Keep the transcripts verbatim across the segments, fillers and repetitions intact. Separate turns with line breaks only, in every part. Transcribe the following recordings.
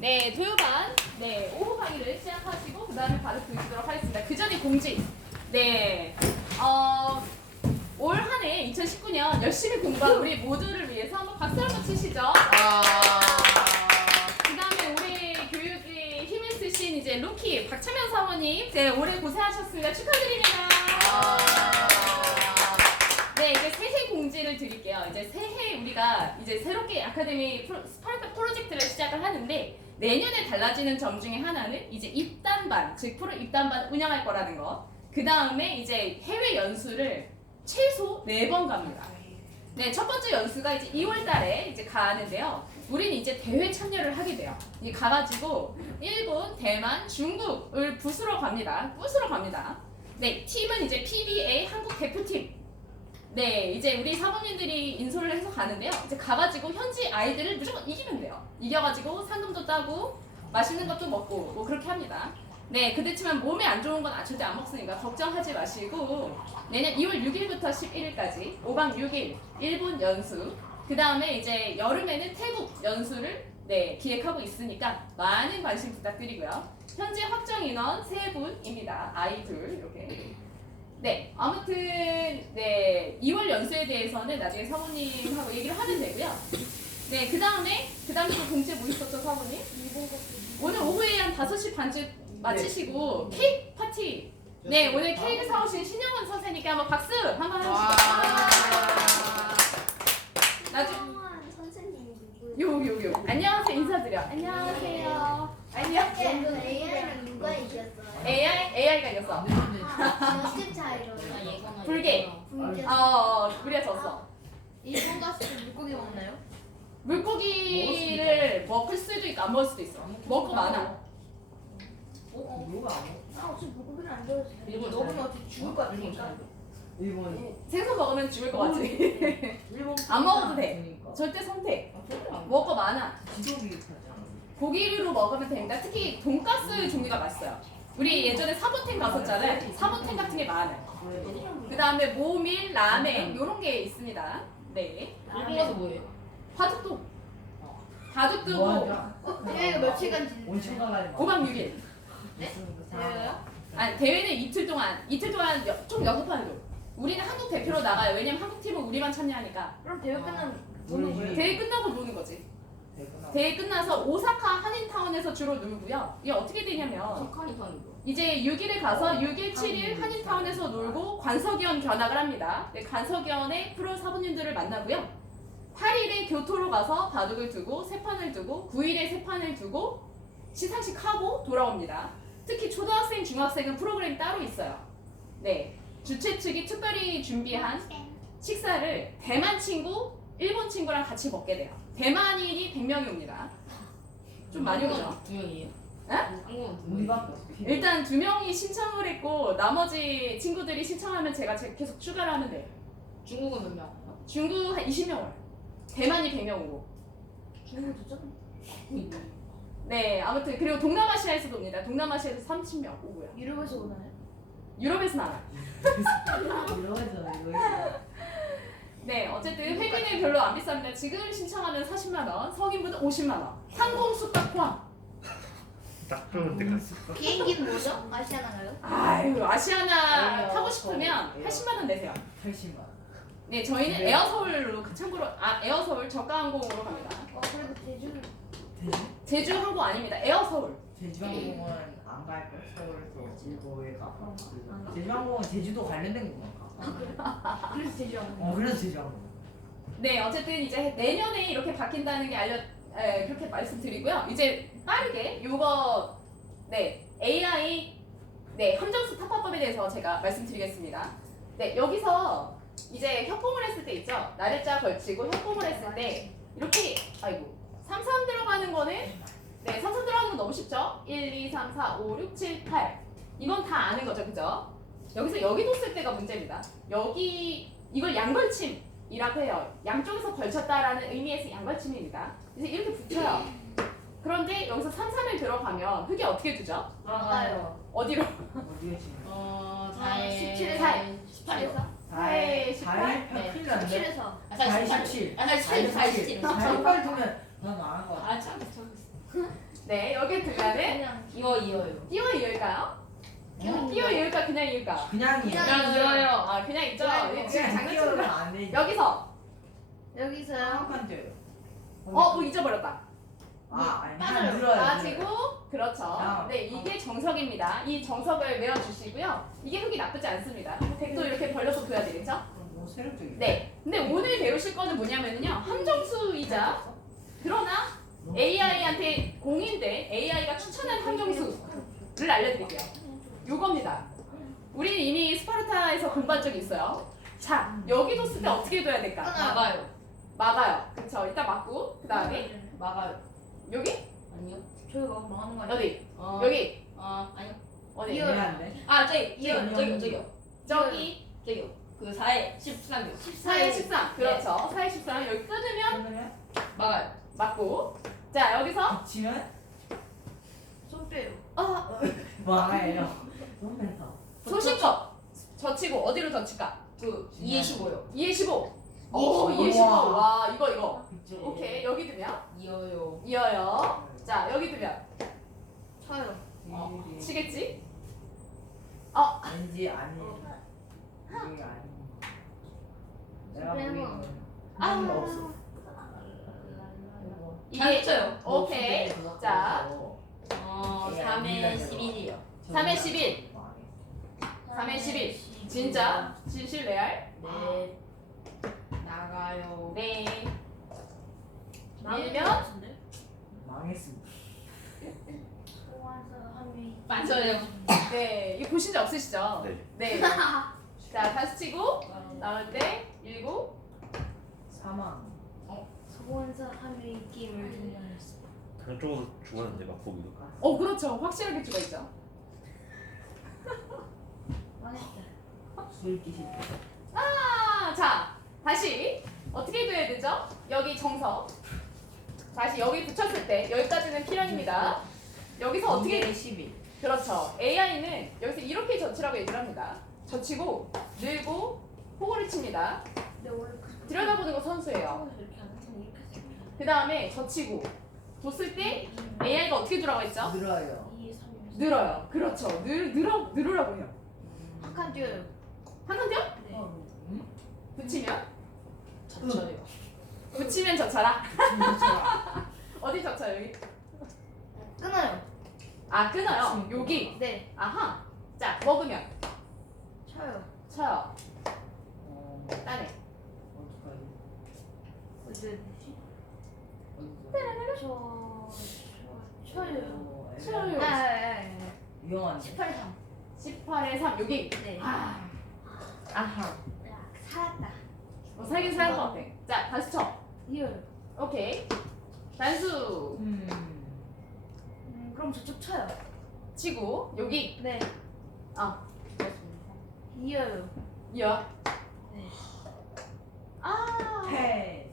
네, 토요반, 네, 오후 강의를 시작하시고 그 다음에 바로 보시도록 하겠습니다. 그 전에 공지. 네, 어, 올 한 해 이천십구 년 열심히 공부한 우리 모두를 위해서 한번 박수 한번 치시죠. 그 다음에 우리 교육에 힘을 쓰신 이제 루키 박찬현 사모님, 네, 올해 고생하셨습니다. 축하드립니다. 네, 이제 새해 공지를 드릴게요. 이제 새해 우리가 이제 새롭게 아카데미 프로, 스파르타 프로젝트를 시작을 하는데 내년에 달라지는 점 중에 하나는 이제 입단반, 즉 프로 입단반 운영할 거라는 거. 그 다음에 이제 해외 연수를 최소 네 번 갑니다. 네, 첫 번째 연수가 이제 이월 달에 이제 가는데요. 우리는 이제 대회 참여를 하게 돼요. 이 가가지고 일본, 대만, 중국을 부수러 갑니다. 부수러 갑니다. 네, 팀은 이제 피비에이 한국 대표팀. 네, 이제 우리 사모님들이 인솔을 해서 가는데요. 이제 가가지고 현지 아이들을 무조건 이기면 돼요. 이겨가지고 상금도 따고 맛있는 것도 먹고 뭐 그렇게 합니다. 네, 그렇지만 몸에 안 좋은 건 절대 안 먹으니까 걱정하지 마시고 내년 이월 육일부터 십일일까지 오 박 육 일 일본 연수, 그 다음에 이제 여름에는 태국 연수를 네, 기획하고 있으니까 많은 관심 부탁드리고요. 현재 확정 인원 세 분입니다. 아이 둘 이렇게. 네, 아무튼 네 이월 연수에 대해서는 나중에 사모님하고 얘기를 하면 되고요. 네, 그 다음에 그 다음에 또 공지에 뭐 있었죠, 사모님? 오늘 오후에 한 다섯 시 반쯤 마치시고
네.
케이크 파티. 네, 오늘 케이크 사오신 신영원 선생님께 한번 박수 한번 해주시죠. 나중
선생님이 누구예요?
요 요 요. 안녕하세요, 인사드려. 안녕하세요. 안녕.
에이아이랑 누가 이겼어요?
에이아이 에이아이가 이겼어.
몇십 차이로?
불개.
불개.
어, 어, 우리가 졌어.
일본 갔을 때 물고기 먹나요?
물고기를 먹을 수도 있고 안 먹을 수도 있어. 먹을 거 많아.
누가 안 먹어?
아 혹시 물고기는 안 좋아하세요?
일본 먹으면 어떻게 죽을 것 같으니까.
일본
생선 먹으면 죽을 것 같지.
일본
안 먹어도 돼.
그러니까.
절대 선택.
아, 절대 안 먹어.
먹을 거 많아.
지속이 하잖아.
고기로 먹으면 됩니다. 특히 돈가스 종류가 맛있어요. 우리 예전에 사보텐 갔었잖아요. 사보텐 같은 게 많아요. 그 다음에 모밀, 라멘 요런 게 있습니다. 네.
일본 가서 뭐해요?
바둑도. 바둑도
뭐하냐?
대회가 며칠간 지내?
온천 가가지고.
오 박 육 일.
네?
그
대회요?
아니 대회는 이틀 동안 이틀 동안 여, 총 여섯 판으로. 우리는 한국 대표로 나가요. 왜냐면 한국 팀은 우리만 참여하니까.
그럼 대회 끝나면
노는
노는 거예요?
대회 끝나고 노는 거지. 대회 끝나서 오사카 한인타운에서 주로 놀고요. 이게 어떻게 되냐면
석한이 타는 거.
이제 육 일에 가서 육 일, 칠 일 한인타운에서 놀고 관석위원 견학을 합니다. 네, 관석위원의 프로 사부님들을 만나고요. 팔 일에 교토로 가서 바둑을 두고 세 판을 두고 구 일에 세 판을 두고 시상식 하고 돌아옵니다. 특히 초등학생, 중학생은 프로그램이 따로 있어요. 네, 주최 측이 특별히 준비한 식사를 대만 친구, 일본 친구랑 같이 먹게 돼요. 대만인이 백 명이 옵니다. 좀 많이 오죠?
두 명이에요.
에?
한국은 두 명.
우리밖에 없어.
일단 두 명이 신청을 했고 나머지 친구들이 신청하면 제가 제- 계속 추가를 하면 돼요.
중국은 몇 명?
중국 한 이십 명 와요. 대만이 백 명 오고.
중국은 더 적은.
네, 아무튼 그리고 동남아시아에서도 옵니다. 동남아시아에서 삼십 명 오고요.
유럽에서 오나요?
유럽에서 나와요.
이러면서 이거
네, 어쨌든 회비는 별로 안 비쌉니다. 지금 신청하면 사십만 원, 성인분은 오십만 원. 항공 숙박 포함.
딱 좋은 데 갔어.
비행기는 뭐죠? 아시아나가요?
아유, 아시아나
에어
타고 싶으면
서울,
팔십만 원 내세요.
팔십만 원.
네, 저희는
네.
에어서울로 참고로 아 에어서울 저가항공으로 갑니다.
어 그래도 제주는
제주?
제주 항공 아닙니다. 에어서울.
제주항공은 안 갈걸? 서울에서 일본에 가. 제주항공은 제주도 관련된 건가?
그래서 제주 안
어 그래서 제주항공.
네, 어쨌든 이제 내년에 이렇게 바뀐다는 게 알려 에, 그렇게 말씀드리고요. 이제 빠르게 요거 네 에이아이 네 함정수 타파법에 대해서 제가 말씀드리겠습니다. 네, 여기서 이제 협공을 했을 때 있죠. 날짜 걸치고 협공을 했을 때 이렇게 아이고 삼, 삼 들어가는 거는 네 삼, 삼 들어가는 건 너무 쉽죠. 일, 이, 삼, 사, 오, 육, 칠, 팔 이건 다 아는 거죠, 그죠? 여기서 여기 뒀을 때가 문제입니다. 여기 이걸 양걸침이라고 해요. 양쪽에서 걸쳤다라는 의미에서 양걸침입니다. 그래서 이렇게 붙여요. 그런데 여기서 삼, 삼을 들어가면 흙이 어떻게 되죠?
나가요.
어디로?
어디에 지금?
어,
아,
십칠에서
살.
십팔에서.
사일,
사일
네.
큰일 났네.
십칠에서
아,
사일
사일
십칠.
아, 사일 십칠. 사일 십칠.
사일 십팔 두면 더 나은 거 같아.
아, 참, 참.
네, 여기 두면은
그냥
이어 이어요.
띄워 이을까요?
그냥
띄워 이을까 그냥 이을까?
그냥이에요.
그냥
그냥 이어요.
아 그냥 있죠.
그냥
지금
그냥 끼워면
장난치는
안 되지.
여기서
여기서요.
한칸 쪄요.
어, 뭐 잊어버렸다.
아, 아니
빠져요.
한 늘어요.
빠지고 그렇죠.
아.
네, 이게 정석입니다. 이 정석을 외워주시고요. 이게 흙이 나쁘지 않습니다. 백도 이렇게 벌려서 둬야 되겠죠?
뭐 세력적이네.
네. 근데 오늘 배우실 거는 뭐냐면요. 함정수이자 그러나 에이아이한테 공인된 에이아이가 추천한 함정수를 알려드릴게요. 요겁니다. 우리는 이미 스파르타에서 공부한 적이 있어요. 자, 여기 뒀을 때 어떻게 둬야 될까?
막아요.
막아요. 그쵸. 일단 막고 그 다음에
막아요.
여기?
아니요.
저희가 망하는 거 아니야?
어디?
어.
여기?
어 아니요.
어디?
이어요.
애매한데.
아 저기
이어,
저기요 저기요 저기요
저기
저기요. 그 사에 십삼이요.
사에 십삼. 그렇죠. 사에 십삼. 여기 끊으면
그러면
막아요.
맞고. 자, 여기서
붙이면
손 빼요.
어,
망해요. 너무 멘탈.
소신껏 젖히고 어디로 젖힐까?
그 이에 십오요.
이에 십오. 오, 이에 십오. 와, 이거 이거.
그치.
오케이. 여기 두면
이어요.
이어요. 자, 여기 두면
쳐요.
어,
어,
치겠지?
왠지 아니. 이게 아니. 내가
빼는
보기에는
거.
아무 거 없어.
잘
이게
쳐요.
오케이. 자,
어
예,
삼에
밀려요.
십일이요.
삼에 십일. 삼에 십일. 진짜? 진실 레알?
네. 나가요.
네.
망할
밀면?
것 같은데?
망했습니다.
소환사 함이
맞아요.
네. 이거 보신 적 없으시죠?
네.
네. 자, 다시 치고 나올 때 일곱.
사망.
소환사 함이 게임을 진행했어.
그냥 쪽으로 죽었는데 막 거기도.
어, 그렇죠. 확실하게 죽어 있죠.
망했다.
술기시.
아, 자, 다시 어떻게 돼야 되죠? 여기 정석. 다시 여기 붙였을 때 여기까지는 필연입니다. 여기서 어떻게
십일.
그렇죠. 에이아이는 여기서 이렇게 젖히라고 얘기를 합니다. 젖히고 늘고 호구를 칩니다.
근데 원래 그
들여다보는 거 선수예요.
처음에서 이렇게 안 했으면 이렇게 했을 거야.
그 다음에 젖히고 뒀을 때 에이아이가 어떻게 돌아가 있죠?
늘어요.
이, 삼, 육,
늘어요. 그렇죠. 늘 늘어 늘으라고 해요.
한칸 뛰어요.
한칸 뛰어?
네.
어, 응?
붙이면
저쳐요.
붙이면 젖혀라.
진짜.
어디 젖혀요 여기?
끊어요.
아 끊어요. 여기.
네.
아하. 자 먹으면
쳐요.
쳐요.
어,
따내.
어떡하지?
어디
어디서?
저, 저, 쳐요.
어,
쳐요.
애매한데.
아, 아, 아, 아.
위험한데.
십팔, 삼.
십팔에 삼 여기.
네.
아. 아하.
야, 살았다.
어, 살긴 살것 같아. 자 다시 쳐.
이어요.
오케이. 단수
음.
음, 그럼 저쪽 쳐요.
치고 여기.
네.
아.
이어요.
이어.
네.
아.
패.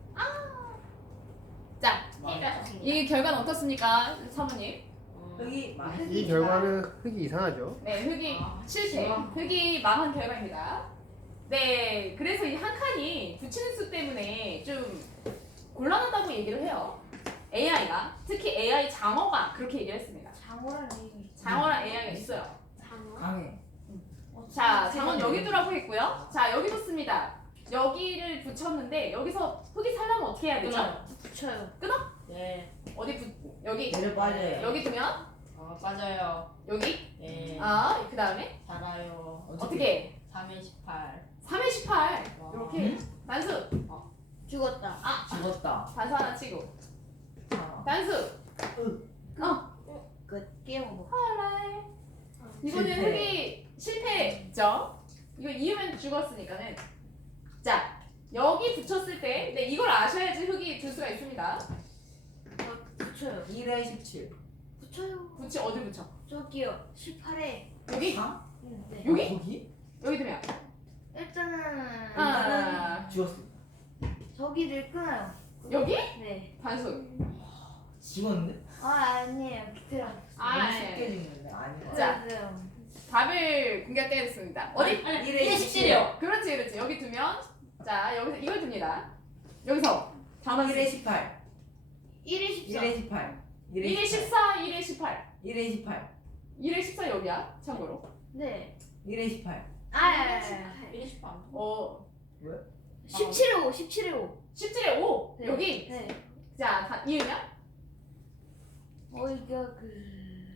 자.
네.
이 결과는 어떻습니까, 사모님?
여기 망.
이 결과는 흙이 이상하죠.
네, 흙이
아,
실패. 흙이 망한 결과입니다. 네, 그래서 이 한 칸이 붙이는 수 때문에 좀 곤란하다고 얘기를 해요. 에이아이가 특히 에이아이 장어가 그렇게 얘기를 했습니다.
장어라는 얘기가 있어.
장어란 에이아이가 있어요.
장어?
강해.
어,
자,
장어.
장어는 여기 두라고 했고요. 자, 여기 뒀습니다. 여기를 붙였는데 여기서 흙이 살려면 어떻게 해야 되죠?
붙여요.
네.
어디 붙 여기
내려 빠져요.
여기 두면
어 빠져요.
여기
네.
아, 그 다음에
달아요.
어떻게
삼에 십팔.
삼에 십팔
와.
이렇게 단수
죽었다.
죽었다.
단수 하나 치고
사망.
단수 어
끝. 게임 오버.
헐라이. 이거는
실패.
흙이 실패죠. 이거 이으면 죽었으니까는 자 여기 붙였을 때 네, 이걸 아셔야지 흙이 줄 수가 있습니다.
어, 붙여요.
일에 십칠.
붙여요.
붙이 어디 붙여?
저기요. 십팔에.
여기
사?
네.
여기?
거기?
여기 두면
일단은
아
죽었어.
저기를 끊어요.
여기
네.
단수
죽었는데?
아 아니에요. 밑에라.
아
너무
네.
쉽게 죽는데 아니야.
자.
네.
답을 공개하겠습니다. 어디?
아니,
일에
일에 십칠이요.
그렇지 그렇지 여기 두면 자 여기서 이걸 둡니다. 여기서 단어
일에 십팔.
일에 십사.
일에 십팔.
일에 십사, 일에 십팔.
일에 십팔.
일에 십사 여기야. 참고로.
네.
일에 십팔.
아,
일에 십팔.
어,
십칠에 오, 십칠에 오.
십칠에 오.
네.
여기.
네.
자, 다 이으면
어, 이거 그.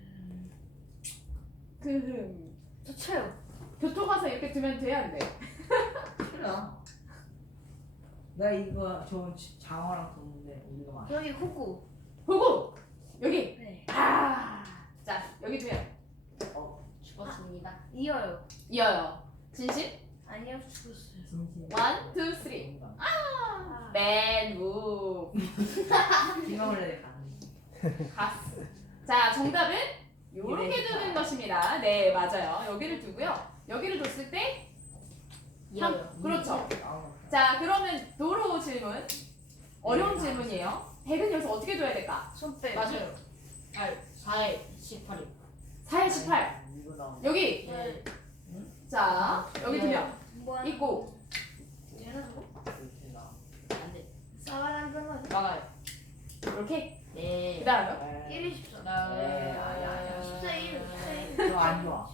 그
저 쳐요.
교토 가서 이렇게 두면 돼야 안 돼?
싫어. 나 이거 저 장어랑 뒀는데 우리가 많아.
여기 호구.
보고 여기.
네.
아. 자, 여기 두면
죽었습니다.
이어요.
이어요. 진심?
아니요, 죽었어요.
진심.
원, 투, 쓰리.
아.
맨 무.
김마을에 가는.
가스. 자, 정답은 요렇게
이래
두는 것입니다. 네, 맞아요. 여기를 두고요. 여기를 뒀을 때
이어요.
그렇죠.
아우.
자, 그러면 도로 질문. 어려운 질문이에요. 백은 여기서 어떻게 둬야 될까?
손 빼.
맞아요.
팔, 사에 십팔이.
사에 십팔.
이거 나오네.
여기.
네.
자, 여기 두면
뭐 하는
있고.
얘는 뭐?
이렇게 나와.
안 돼.
싸가란 거
막아요.
이렇게.
네.
그다음에
일이 십사.
네, 아니야, 아니야.
십사 일.
저거 안 좋아.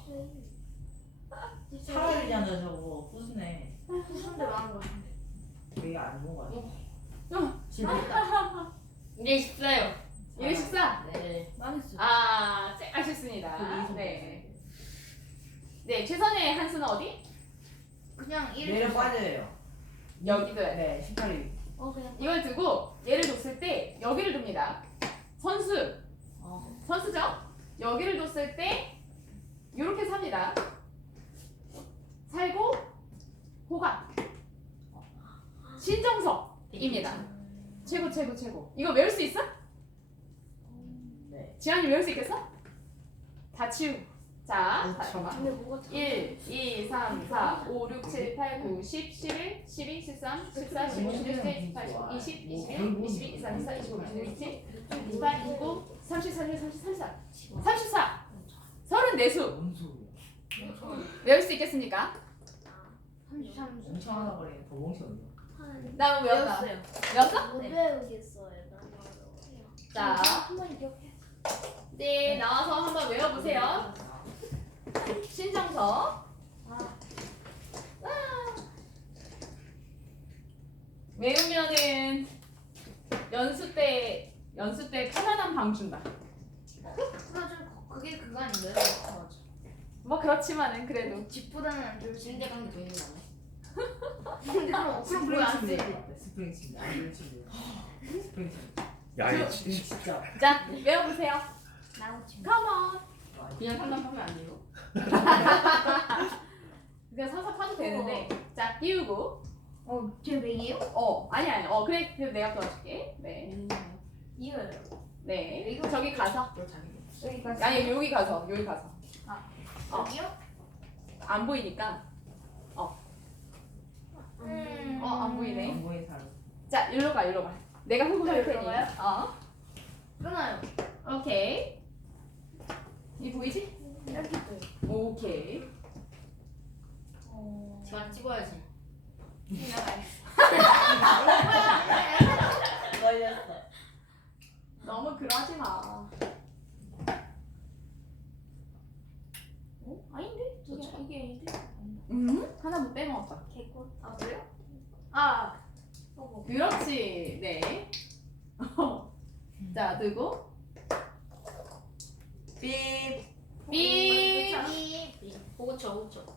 차라리잖아 저거 후순해.
무슨데 많은 거 같은데.
되게 안 좋은 거 같아.
어.
진짜.
일에 십사요.
일에 십사.
네.
망했어.
아, 네, 아쉽습니다. 네. 네, 최선의 한 수는 어디?
그냥 일이
내려
십사.
빠져요.
여기도 해.
네, 십팔이.
어, 그냥.
이걸 두고 얘를 뒀을 때 여기를 둡니다. 선수.
어.
선수죠? 여기를 뒀을 때 이렇게 삽니다. 살고 호감. 신정석입니다. 최고 최고 최고. 이거 외울 수 있어?
네.
지한이 외울 수 있겠어? 다 치우고. 자,
그렇죠.
잠깐만.
근데 뭐가 다.
일, 이, 삼, 사, 오, 육, 칠, 팔, 구, 십, 십일, 십이, 십삼, 십사, 십오, 십육, 십팔, 이십, 이십일, 이십이, 이십삼, 이십사, 이십오, 이십육, 이십칠, 이십팔, 이십구, 삼십, 삼십, 삼십, 삼십사, 삼십사, 서른네 수
뭔 소리야?
외울 수 있겠습니까?
삼십삼 수.
엄청 하나 버리네. 더 멍청이야.
나 외웠다.
외웠어요.
외웠어?
못 외우겠어요. 난 어려워요.
자,
한번 기억해.
네, 나와서 한번 외워보세요. 신정석.
아,
외우면은 연수 때 연수 때 편안한 방 준다.
그거 좀 그게 그거 아닌가요?
맞아.
뭐 그렇지만은 그래도
집보다는 안 좋을 수
침대 강도 도 있는 거 아니야?
근데 그럼 그럼
스프링
왜안
침대.
쓰지?
스프링 침대. 안 좋은 침대. 스프링 침대.
야,
그-
이거
이
진-
진짜.
자 외워보세요.
나무 침대.
Come on.
그냥 상담하면 안 돼요?
그냥 서서 파도 되는데 자 띄우고
어, 제 맥이에요?
어 아니 아니 어 그래 그럼 내가 도와줄게. 네.
이거요.
네. 저기 가서
너 자기.
여기까지.
아니 여기 가서 여기 가서 어.
여기요?
안 보이니까
음.
어 안 보이네.
안 보이는 사람.
자 일로 가 일로 가. 내가 흙을 할 테니.
들어가요?
어
끊어요.
오케이. 이 보이지?
여기도.
오케이.
어.
지만 찍어야지.
걸렸어.
너무 그러지 마.
어? 아닌데? 이게 이게 아닌데?
음? 하나 못 빼먹었다.
개꽃. 아 그래요? 아. 어.
그렇지. 네. 자, 두고
삐.
삐.
호구쳐 호구쳐.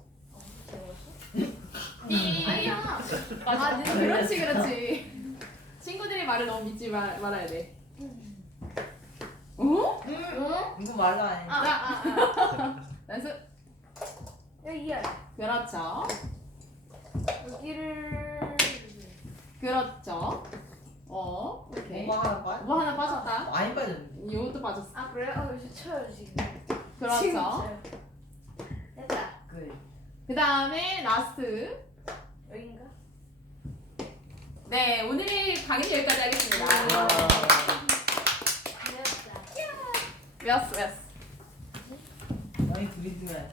삐.
아니야.
아, 네, 그렇지, 그렇지. 친구들의 말을 너무 믿지 말, 말아야 돼. 어?
응?
이거 말로 안 해.
아, 아, 아.
연습.
여기야.
그렇죠.
여기를.
그렇죠. 어, 오케이.
뭐가 하나 빠?
뭐 하나 빠졌다.
많이 빠졌는데.
이것도 빠졌어.
아 그래요? 어 이제 쳐요 지금.
그렇죠.
쳐요. 됐다.
그
그 다음에 라스트.
여긴가?
네, 오늘의 강의 여기까지 하겠습니다.
와.
됐다.
외웠어, 외웠어.
너희 둘이 두면